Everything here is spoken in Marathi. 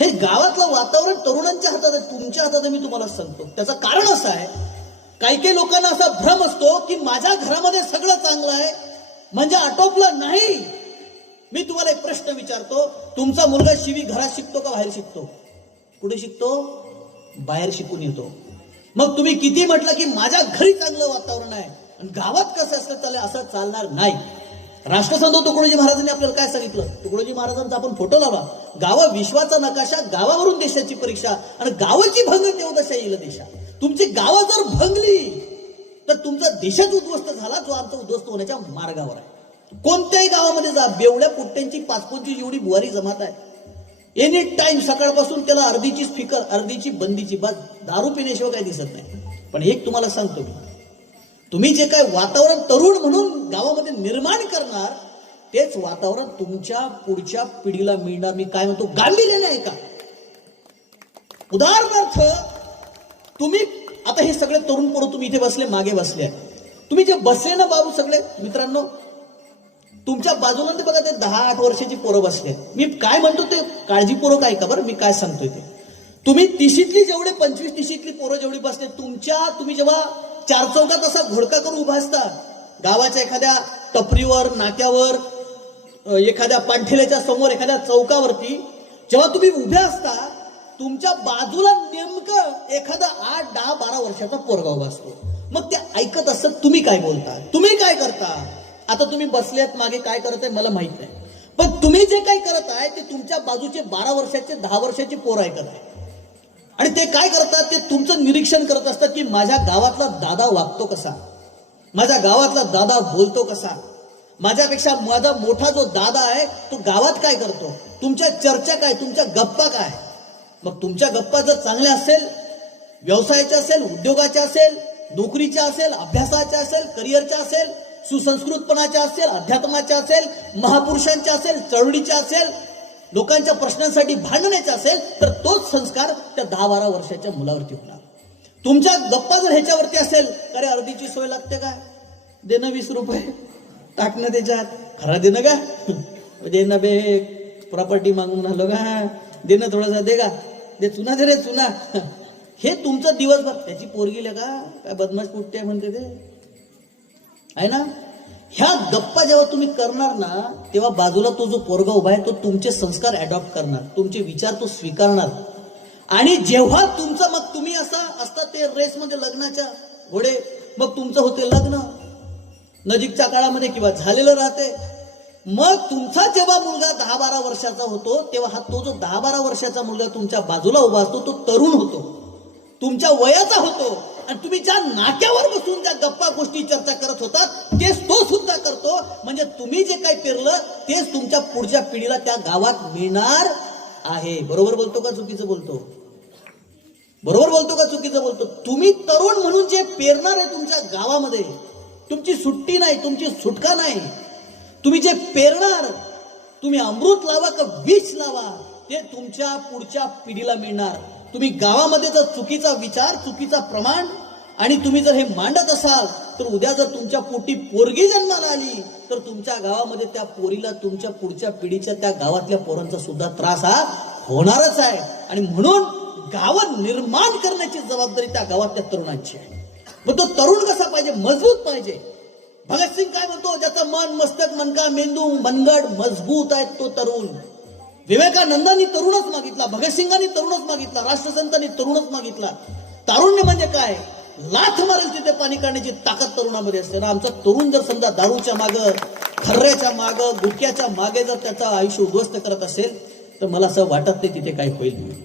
हे गावातलं वातावरण तरुणांच्या हातात आहे तुमच्या हातात मी तुम्हाला सांगतो. त्याचं कारण असं आहे काही काही लोकांना असा भ्रम असतो की माझ्या घरामध्ये सगळं चांगलं आहे म्हणजे आटोपलं नाही. मी तुम्हाला एक प्रश्न विचारतो तुमचा मुलगा शिवी घरात शिकतो का बाहेर शिकतो? कुठे शिकतो? बाहेर शिकून येतो. मग तुम्ही किती म्हटलं की माझ्या घरी चांगलं वातावरण आहे आणि गावात कसं असलं चालेल असं चालणार नाही. राष्ट्रसंत तुकडोजी महाराजांनी आपल्याला काय सांगितलं? तुकडोजी महाराजांचा आपण फोटो लावा गावा विश्वाचा नकाशा गावावरून देशाची परीक्षा आणि गावाची भंग देवदशा येईल देशा तुमची गावं जर भंगली तर तुमचा देशच उद्ध्वस्त झाला जो आमचा उद्ध्वस्त होण्याच्या मार्गावर आहे. कोणत्याही गावामध्ये जा बेवड्या पुट्ट्यांची पाच पंचवीस एवढी बुवारी जमात आहे. एनी टाइम सकाळपासून त्याला अर्धीची स्पीकर अर्धीची बंदीची बस दारू पिण्याशिवाय काही दिसत नाही. पण एक तुम्हाला सांगतो मी. तुम्ही जे काय वातावरण तरुण म्हणून गावामध्ये निर्माण करणार तेच वातावरण तुमच्या पुढच्या पिढीला मिळणार. मी काय म्हणतो गांभीर्याने आहे का उदाहरणार्थ तुम्ही आता हे सगळे तरुण पोरं तुम्ही इथे बसले मागे बसले. आहे तुम्ही जे बसले ना बाबू सगळे मित्रांनो तुमच्या बाजूला ते बघा ते दहा आठ वर्षाची पोरं बसले. आहेत. मी काय म्हणतो ते काळजीपूर्वक ऐका बरं मी काय सांगतोय ते. तुम्ही तिशीतली जेवढे पंचवीस तिशीतली पोरं जेवढी बसले तुमच्या तुम्ही जेव्हा चार चौकात असा घोडका करून उभा असता गावाच्या एखाद्या टपरीवर नाक्यावर एखाद्या पाणठेल्याच्या समोर एखाद्या चौकावरती जेव्हा तुम्ही उभे असता तुमच्या बाजूला नेमकं एखादा आठ दहा बारा वर्षाचा पोरगा उभा असतो. मग ते ऐकत असत तुम्ही काय बोलता? तुम्ही काय करता? आता तुम्ही बसलेत मागे काय करत आहे मला माहीत नाही. पण तुम्ही जे काही करत आहे ते तुमच्या बाजूचे बारा वर्षाचे दहा वर्षाचे पोर ऐकत आहे. आणि ते काय करतात? ते तुमचं निरीक्षण करत असतात की माझ्या गावातला दादा वागतो कसा? माझ्या गावातला दादा बोलतो कसा? माझ्यापेक्षा माझा मोठा जो दादा आहे तो गावात काय करतो? तुमच्या चर्चा काय? तुमच्या गप्पा काय? मग तुमच्या गप्पा जर चांगल्या असेल व्यवसायाच्या असेल उद्योगाच्या असेल नोकरीच्या असेल अभ्यासाच्या असेल करिअरच्या असेल सुसंस्कृतपणाच्या असेल अध्यात्माच्या असेल महापुरुषांच्या असेल चळवळीच्या असेल लोकांच्या प्रश्नांसाठी भांडण्याचा असेल तर तोच संस्कार त्या दहा बारा वर्षाच्या मुलावरती होणार. तुमच्या गप्पा जर ह्याच्यावरती असेल तर अर्धीची सोय लागते काय? देणं वीस रुपये टाकणं त्याच्यात. खरा देणं का? देणं बे प्रॉपर्टी मागून आलो का? देणं थोडासा दे का? दे चुना दे रे चुना. हे तुमचं दिवसभर. त्याची पोरगी का काय बदमाश पुट्टे म्हणते ते? आहे ना? ह्या गप्पा जेव्हा तुम्ही करणार ना तेव्हा बाजूला तो जो पोरगा उभा आहे तो तुमचे संस्कार अडॉप्ट करणार. तुमचे विचार तो स्वीकारणार. आणि जेव्हा तुमचं मग तुम्ही असा असता ते रेस म्हणजे लग्नाच्या घोडे मग तुमचं होते लग्न. नजीकच्या काळामध्ये किंवा झालेलं राहते. मग तुमचा जेव्हा मुलगा दहा बारा वर्षाचा होतो तेव्हा हा तो जो दहा बारा वर्षाचा मुलगा तुमच्या बाजूला उभा असतो तो तरुण होतो. तुमच्या वयाचा होतो. आणि तुम्ही ज्या नाक्यावर बसून त्या गप्पा गोष्टी चर्चा करत होतात तेच तो सुद्धा करतो. म्हणजे तुम्ही जे काही पेरलं तेच तुमच्या पुढच्या पिढीला त्या गावात मिळणार आहे. बरोबर बोलतो का चुकीचं बोलतो? बरोबर बोलतो का चुकीचं बोलतो? तुम्ही तरुण म्हणून जे पेरणार आहे तुमच्या गावामध्ये तुमची सुट्टी नाही तुमची सुटका नाही. तुम्ही जे पेरणार तुम्ही अमृत लावा का विष लावा ते तुमच्या पुढच्या पिढीला मिळणार. तुम्ही गावामध्ये जर चुकीचा विचार चुकीचा प्रमाण आणि तुम्ही जर हे मांडत असाल तर उद्या जर तुमच्या पोटी पोरगी जन्माला आली तर तुमच्या गावामध्ये त्या पोरीला तुमच्या पुढच्या पिढीच्या त्या गावातल्या पोरांचा सुद्धा त्रास हा होणारच आहे. आणि म्हणून गावात निर्माण करण्याची जबाबदारी त्या गावातल्या तरुणांची आहे. मग तो तरुण कसा पाहिजे? मजबूत पाहिजे. भगतसिंग काय म्हणतो? ज्याचं मन मस्तक मनका मेंदू मनगड मजबूत आहे तो तरुण. विवेकानंदांनी तरुणच मागितला भगतसिंगांनी तरुणच मागितला राष्ट्रसंतांनी तरुणच मागितला. तारुण्य म्हणजे काय? लाथ मारेल तिथे पाणी काढण्याची ताकद तरुणामध्ये असते ना. आमचा तरुण जर समजा दारूच्या माग खर्ऱ्याच्या माग गुटक्याच्या मागे जर त्याचं आयुष्य उद्ध्वस्त करत असेल तर मला असं वाटत नाही तिथे काय होईल